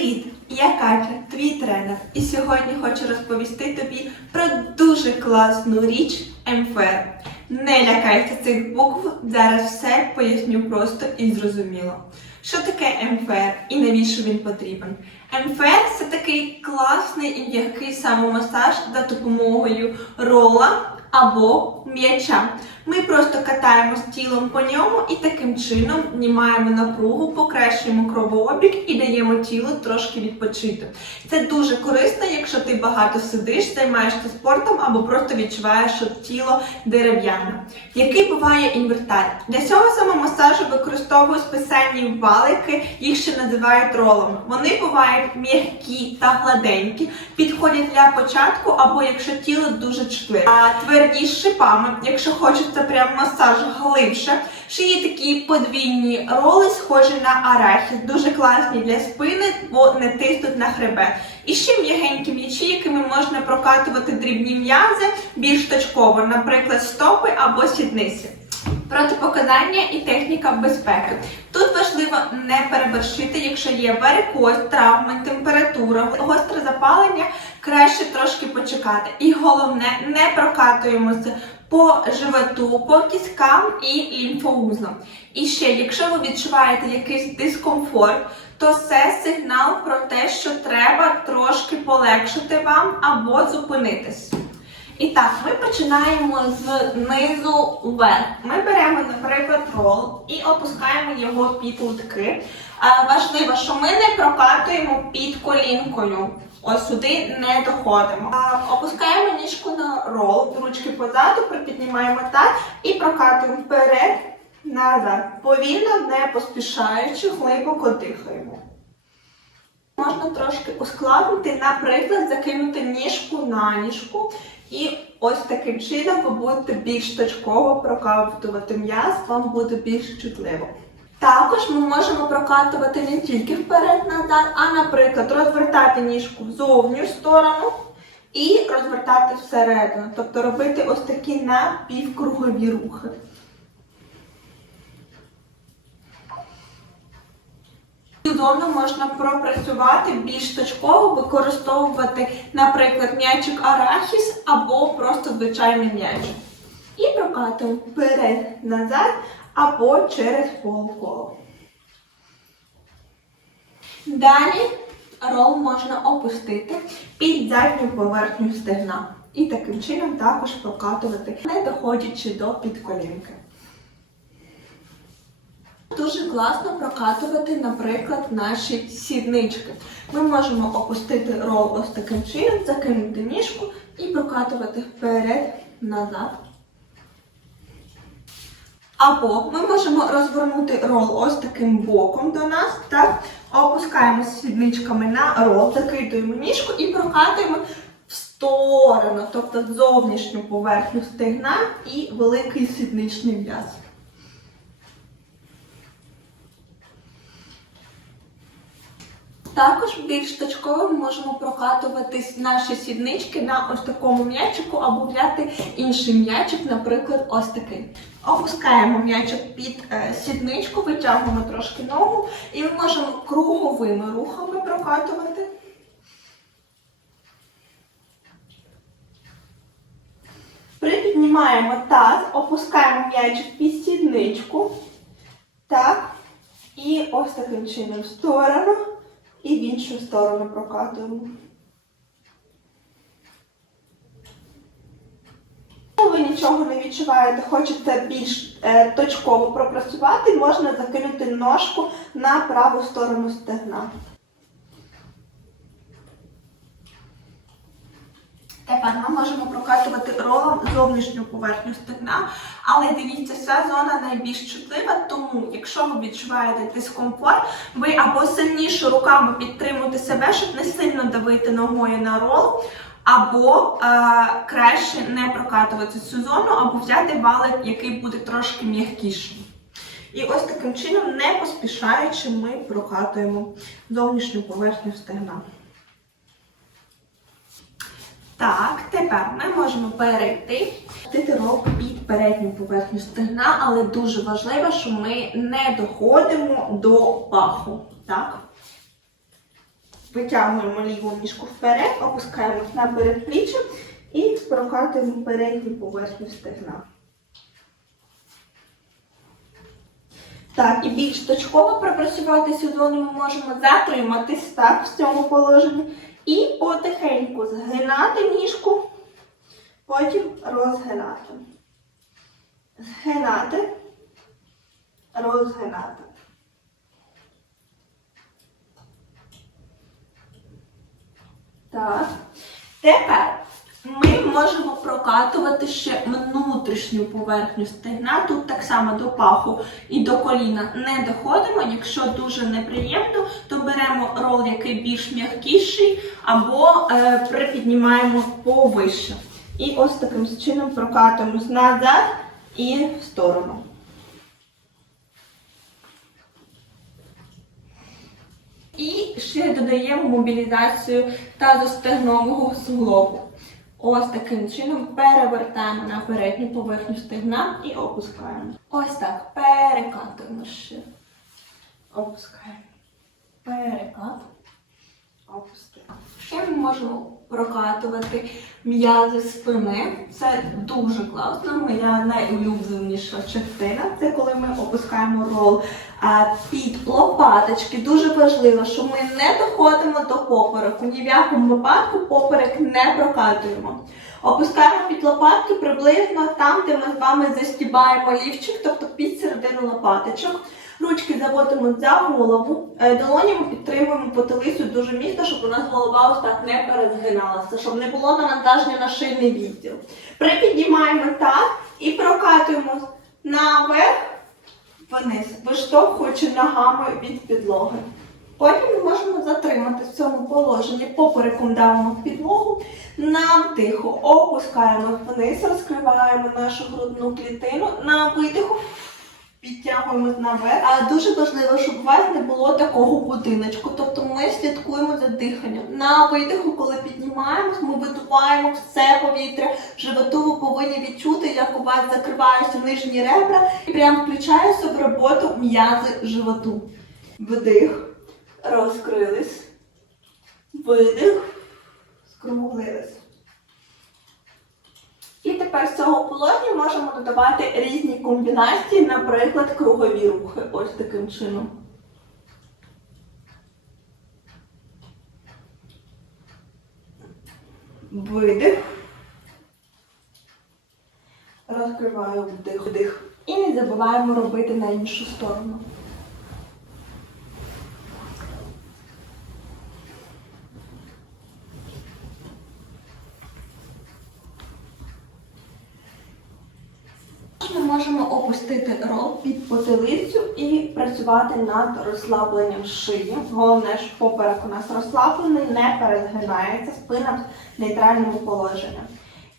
Привіт! Я Катя, твій тренер, і сьогодні хочу розповісти тобі про дуже класну річ МФР. Не лякайся цих букв, зараз все поясню просто і зрозуміло. Що таке МФР і навіщо він потрібен? МФР це такий класний і м'який самомасаж за допомогою рола або м'яча. Ми просто катаємось тілом по ньому і таким чином знімаємо напругу, покращуємо кровообіг і даємо тілу трошки відпочити. Це дуже корисно, якщо ти багато сидиш, займаєшся спортом або просто відчуваєш, що тіло дерев'яне. Який буває інвертар? Для цього самомасажу використовую спеціальні валики, їх ще називають ролами. Вони бувають м'які та гладенькі, підходять для початку або якщо тіло дуже чутливе. А тверді з шипами, якщо хочеться прям масаж глибше. Є такі подвійні роли, схожі на арахіс, дуже класні для спини, бо не тиснуть на хребет. І ще м'ягенькі м'ячі, якими можна прокатувати дрібні м'язи більш точково, наприклад, стопи або сідниці. Протипоказання і техніка безпеки. Тут важливо не переборщити, якщо є варикоз, травми, температура, гостре запалення, краще трошки почекати. І головне, не прокатуємося по животу, по кіскам і лімфоузлам. І ще, якщо ви відчуваєте якийсь дискомфорт, то це сигнал про те, що треба трошки полегшити вам або зупинитись. І так, ми починаємо з низу вверх. Ми беремо, наприклад, рол і опускаємо його під литки. А важливо, що ми не прокатуємо під колінкою. Ось сюди не доходимо. Опускаємо ніжку на рол, ручки позаду, припіднімаємо так і прокатуємо вперед, назад. Повільно, не поспішаючи, глибоко дихаємо. Можна трошки ускладнити, наприклад, закинути ніжку на ніжку. І ось таким чином ви будете більш точково прокатувати м'яз, вам буде більш чутливо. Також ми можемо прокатувати не тільки вперед-назад, а, наприклад, розвертати ніжку в зовню сторону і розвертати всередину. Тобто робити ось такі напівкругові рухи. Зону можна пропрацювати більш точково, використовувати, наприклад, м'ячик арахіс або просто звичайний м'ячик. І прокатуємо вперед, назад або через полколо. Далі рол можна опустити під задню поверхню стегна. І таким чином також прокатувати, не доходячи до підколінки. Дуже класно прокатувати, наприклад, наші сіднички. Ми можемо опустити рол ось таким чином, закинути ніжку і прокатувати вперед, назад. Або ми можемо розвернути рол ось таким боком до нас, так? Опускаємо сідничками на рол, закидуємо ніжку і прокатуємо в сторону, тобто зовнішню поверхню стегна і великий сідничний м'яз. Також більш точково ми можемо прокатувати наші сіднички на ось такому м'ячику або взяти інший м'ячик, наприклад, ось такий. Опускаємо м'ячик під е, сідничку, витягуємо трошки ногу і ми можемо круговими рухами прокатувати. Припіднімаємо таз, опускаємо м'ячик під сідничку. Так. І ось таким чином в сторону і в іншу сторону прокатуємо. Якщо ви нічого не відчуваєте, хочете більш е, точково пропрацювати, можна закинути ножку на праву сторону стегна. Тепер ми можемо прокатувати ролом зовнішню поверхню стегна, але дивіться, ця зона найбільш чутлива, тому якщо ви відчуваєте дискомфорт, ви або сильніше руками підтримуєте себе, щоб не сильно давити ногою на рол, або е, краще не прокатувати цю зону, або взяти валик, який буде трошки м'якішим. І ось таким чином, не поспішаючи, ми прокатуємо зовнішню поверхню стегна. Так, тепер ми можемо перейти Тити рол під передню поверхню стегна, але дуже важливо, що ми не доходимо до паху. Так? Витягуємо ліву ніжку вперед, опускаємось на передпліччя і прокатуємо передню поверхню стегна. Так, і більш точково пропрацювати цю зону ми можемо затриматись так в цьому положенні і потихеньку згинати ніжку, потім розгинати. Згинати, розгинати. Так. Тепер ми можемо прокатувати ще внутрішню поверхню стегна. Тут так само до паху і до коліна не доходимо. Якщо дуже неприємно, то беремо рол, який більш м'якіший, або е, припіднімаємо повище. І ось таким чином прокатуємось назад і в сторону. І ще додаємо мобілізацію тазостегнового суглобу. Ось таким чином перевертаємо на передню поверхню стегна і опускаємо. Ось так. Перекатуємо ще. Опускаємо. Перекат. Опускаємо. Ще ми можемо прокатувати м'язи спини. Це дуже класно. Моя найулюбленіша частина. Це коли ми опускаємо рол під лопаточки. Дуже важливо, що ми не доходимо до попереку. Ні в якому випадку поперек не прокатуємо. Опускаємо під лопатки приблизно там, де ми з вами застібаємо лівчик, тобто під середину лопаточок. Ручки заводимо за голову, е, долонями підтримуємо потилицю дуже міцно, щоб у нас голова ось не перезгиналася, щоб не було навантаження на шийний відділ. Припіднімаємо так і прокатуємо наверх, вниз, виштовхуючи ногами від підлоги. Потім ми можемо затримати в цьому положенні, попереком давимо в підлогу, на вдиху опускаємо вниз, розкриваємо нашу грудну клітину, на видиху підтягуємось наверх. А дуже важливо, щоб у вас не було такого будиночку. Тобто ми слідкуємо за диханням. На видиху, коли піднімаємось, ми видуваємо все повітря. Животу ви повинні відчути, як у вас закриваються нижні ребра і прям включаються в роботу м'язи животу. Вдих, розкрились. Видих, скруглились. І тепер з цього положення можемо додавати різні комбінації, наприклад, кругові рухи. Ось таким чином. Видих. Розкриваю вдих, вдих. І не забуваємо робити на іншу сторону. Ми можемо опустити рол під потилицю і працювати над розслабленням шиї. Головне, що поперек у нас розслаблений, не перезгинається, спина в нейтральному положенні.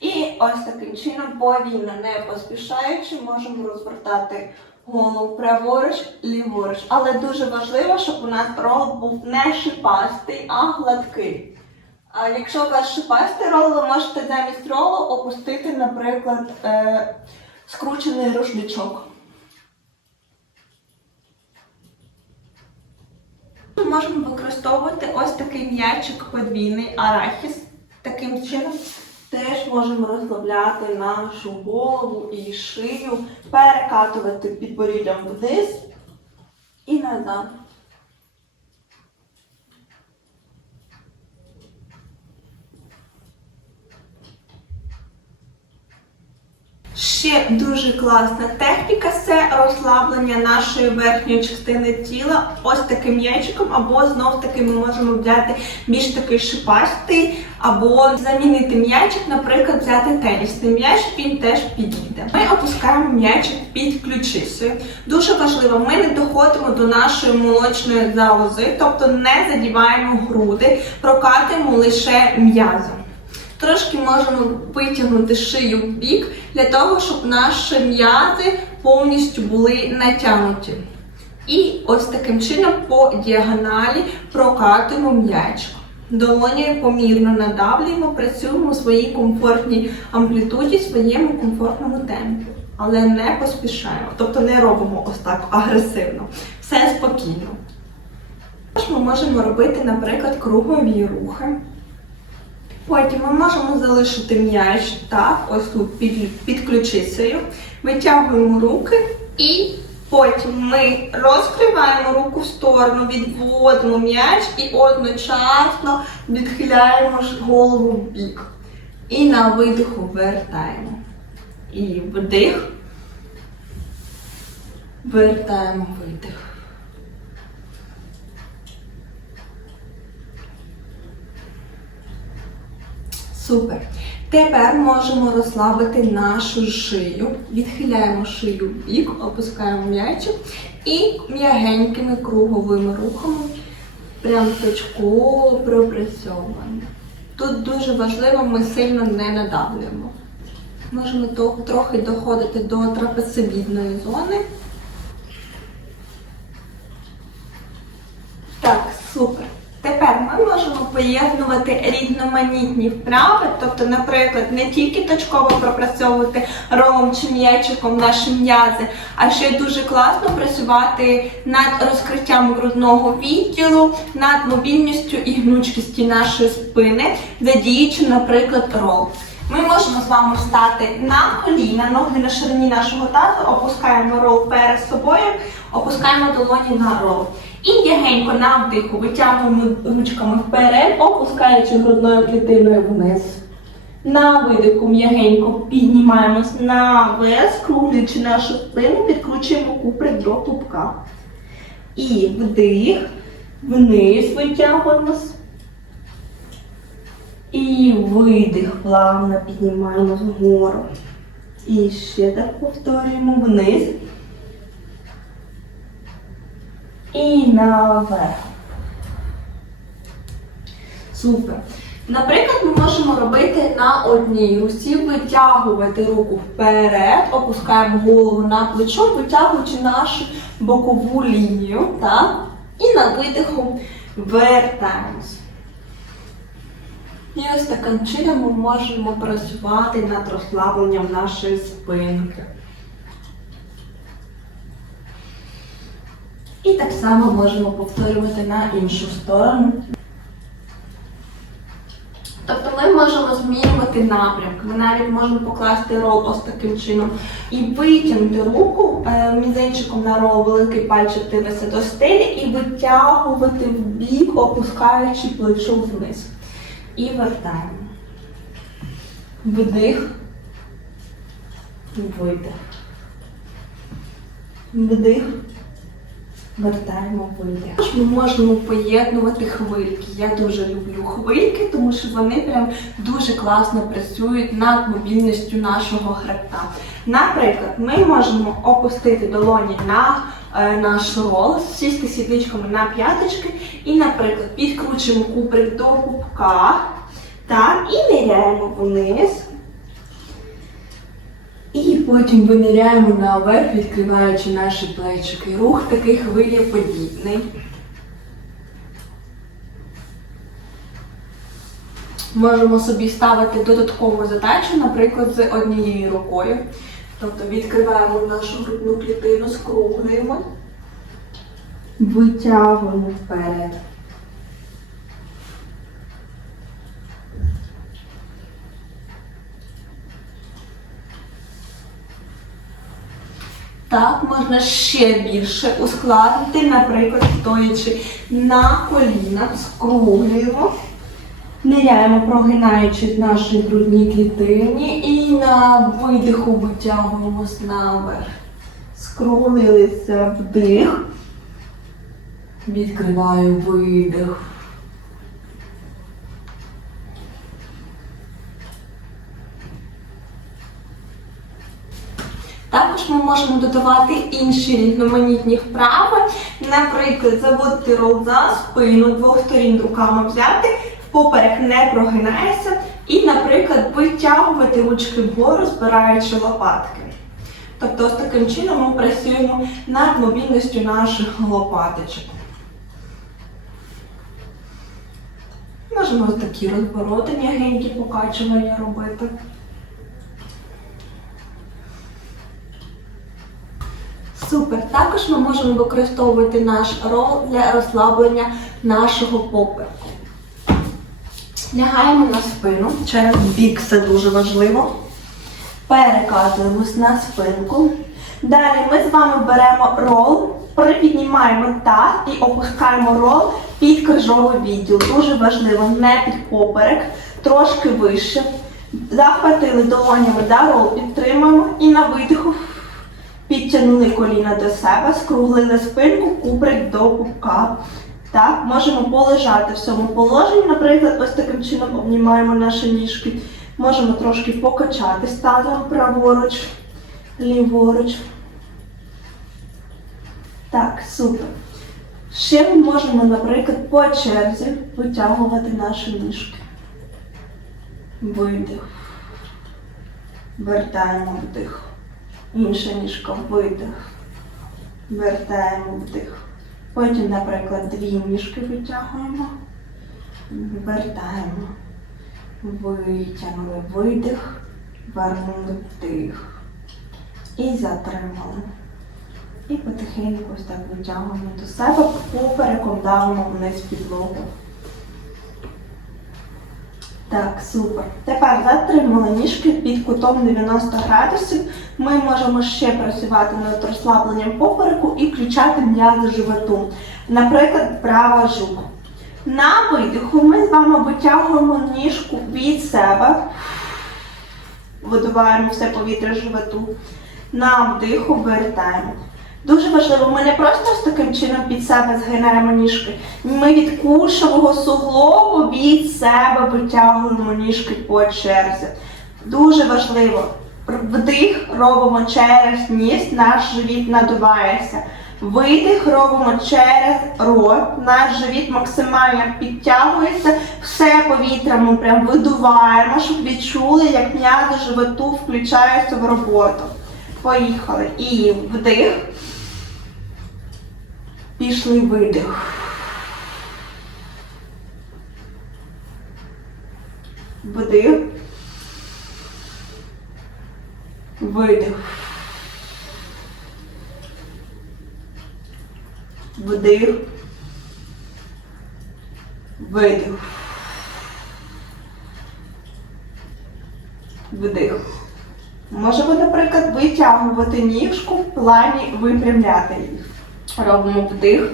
І ось таким чином, повільно, не поспішаючи, можемо розвертати голову праворуч, ліворуч. Але дуже важливо, щоб у нас рол був не шипастий, а гладкий. А якщо у вас шипастий рол, ви можете замість ролу опустити, наприклад, е, скручений рушничок. Можемо використовувати ось такий м'ячик подвійний арахіс. Таким чином теж можемо розслабляти нашу голову і шию, перекатувати підборіддям вниз і назад. Ще дуже класна техніка це розслаблення нашої верхньої частини тіла ось таким яйчиком, або знов таки ми можемо взяти більш такий шипастий, або замінити м'ячик, наприклад, взяти тенісний м'яч, він теж підійде. Ми опускаємо м'ячик під ключицею. Дуже важливо, ми не доходимо до нашої молочної залози, тобто не задіваємо груди, прокатуємо лише м'язом. Трошки можемо витягнути шию в бік для того, щоб наші м'язи повністю були натягнуті. І ось таким чином по діагоналі прокатуємо м'ячик. Долонею помірно надавлюємо, працюємо у своїй комфортній амплітуді, своєму комфортному темпі. Але не поспішаємо, тобто не робимо ось так агресивно. Все спокійно. Ми можемо робити, наприклад, кругові рухи. Потім ми можемо залишити м'яч так, ось тут під, під ключицею, витягуємо руки і потім ми розкриваємо руку в сторону, відводимо м'яч і одночасно відхиляємо голову в бік. І на видиху вертаємо. І вдих. Вертаємо видих. Супер. Тепер можемо розслабити нашу шию. Відхиляємо шию в бік, опускаємо м'ячик і м'ягенькими круговими рухами прям точково пропрацьовуємо. Тут дуже важливо, ми сильно не надавлюємо. Можемо трохи доходити до трапецевідної зони. Так, супер. Тепер ми можемо поєднувати різноманітні вправи, тобто, наприклад, не тільки точково пропрацьовувати ролом чи м'ячиком наші м'язи, а ще й дуже класно працювати над розкриттям грудного відділу, над мобільністю і гнучкістю нашої спини, задіючи, наприклад, рол. Ми можемо з вами встати на коліна, ноги на ширині нашого тазу, опускаємо рол перед собою, опускаємо долоні на рол. І м'ягенько на вдиху витягуємо ручками вперед, опускаючи грудною клітиною вниз. На видиху м'ягенько піднімаємось наверх, скруглюючи нашу спину, підкручуємо куприк до пупка. І вдих, вниз витягуємось. І видих, плавно піднімаємось вгору. І ще так повторюємо вниз. І наверх. Супер. Наприклад, ми можемо робити на одній руці, витягувати руку вперед, опускаємо голову на плечо, витягуючи нашу бокову лінію. Так? І на видиху вертаємось. І ось таким чином ми можемо працювати над розслабленням нашої спинки. І так само можемо повторювати на іншу сторону. Тобто ми можемо змінювати напрямки. Ми навіть можемо покласти рол ось таким чином і витягнути руку е, мізинчиком на рол, великий пальчик дивиться до стелі і витягувати в бік, опускаючи плечо вниз. І вертаємо. Вдих. Видих. Вдих. Вертаємо видих. Ми можемо поєднувати хвильки. Я дуже люблю хвильки, тому що вони прям дуже класно працюють над мобільністю нашого хребта. Наприклад, ми можемо опустити долоні на е, наш рол, сісти сідничками на п'яточки і, наприклад, підкручуємо куприк до пупка так, і ниряємо вниз. Потім виниряємо наверх, відкриваючи наші плечики. Рух такий хвилеподібний. Можемо собі ставити додаткову задачу, наприклад, з однією рукою. Тобто відкриваємо нашу грудну клітину, скруглюємо, витягуємо вперед. Так, можна ще більше ускладнити, наприклад, стоячи на колінах, скруглюємо, ниряємо, прогинаючи наші грудні клітині і на видиху витягуємось наверх. Скруглилися вдих. Відкриваю видих. Також ми можемо додавати інші різноманітні вправи. Наприклад, заводити рол за спину, двох сторін руками взяти, поперек не прогинається. І, наприклад, витягувати ручки вгору, збираючи лопатки. Тобто, ось таким чином ми працюємо над мобільністю наших лопаточок. Можемо такі розвороти м'ягенькі покачування робити. Супер. Також ми можемо використовувати наш рол для розслаблення нашого попереку. Лягаємо на спину через бік, це дуже важливо. Переказуємось на спинку. Далі ми з вами беремо рол, припіднімаємо таз і опускаємо рол під крижовий відділ. Дуже важливо, не під поперек, трошки вище. Захватили долонями да, рол, підтримуємо і на видиху підтягнули коліна до себе, скруглили спинку, куприк до пупка. Так, можемо полежати в цьому положенні, наприклад, ось таким чином обнімаємо наші ніжки. Можемо трошки покачатись тазом праворуч, ліворуч. Так, супер. Ще ми можемо, наприклад, по черзі витягувати наші ніжки. Видих. Вертаємо вдих. Інша ніжка видих. Вертаємо вдих. Потім, наприклад, дві ніжки витягуємо. Вертаємо. Витягнули видих, вернули вдих. І затримали. І потихеньку так витягуємо до себе, попереком давимо вниз підлогу. Так, супер. Тепер затримали ніжки під кутом 90 градусів. Ми можемо ще працювати над розслабленням попереку і включати м'язи животу. Наприклад, права жук. На видиху ми з вами витягуємо ніжку від себе, видуваємо все повітря животу. На вдиху вертаємо. Дуже важливо, ми не просто з таким чином під себе згинаємо ніжки. Ми від кушового суглобу від себе витягуємо ніжки по черзі. Дуже важливо. Вдих робимо через ніс, наш живіт надувається. Видих робимо через рот, наш живіт максимально підтягується, все повітря ми прям видуваємо, щоб відчули, як м'язи животу включаються в роботу. Поїхали. І вдих. Пішли видих. Вдих. Видих. Вдих. Видих. Вдих. Можемо, наприклад, витягувати ніжку в плані випрямляти їх. Робимо вдих,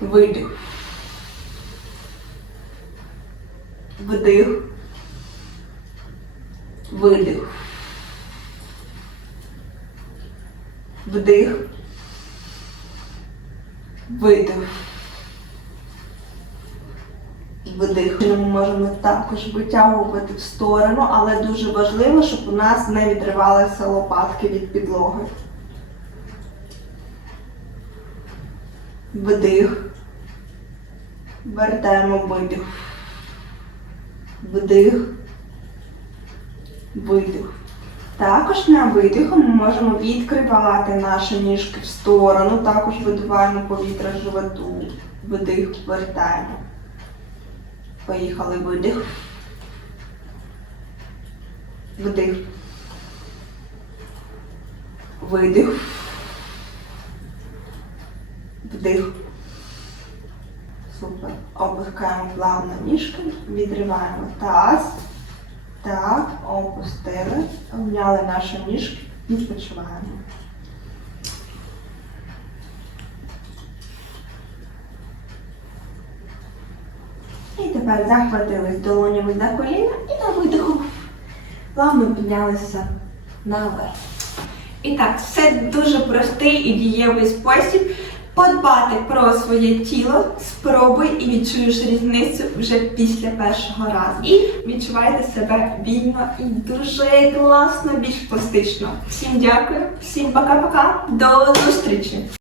видих. Вдих. Видих. Вдих. Видих. Вдих. Ми можемо також витягувати в сторону, але дуже важливо, щоб у нас не відривалися лопатки від підлоги. Вдих. Вертаємо видих. Вдих. Видих. Також на видиху ми можемо відкривати наші ніжки в сторону, також видуваємо повітря животу. Вдих, вертаємо. Поїхали видих. Вдих. Видих. Вдих. Супер. Опускаємо плавно ніжки, відриваємо таз. Так, опустили. Обняли наші ніжки, відпочиваємо. І тепер захватились долонями за коліна і на видиху плавно піднялися наверх. І так, це дуже простий і дієвий спосіб подбати про своє тіло, спробуй і відчуєш різницю вже після першого разу. І відчувайте себе вільно і дуже класно, більш пластично. Всім дякую, всім пока-пока, до зустрічі!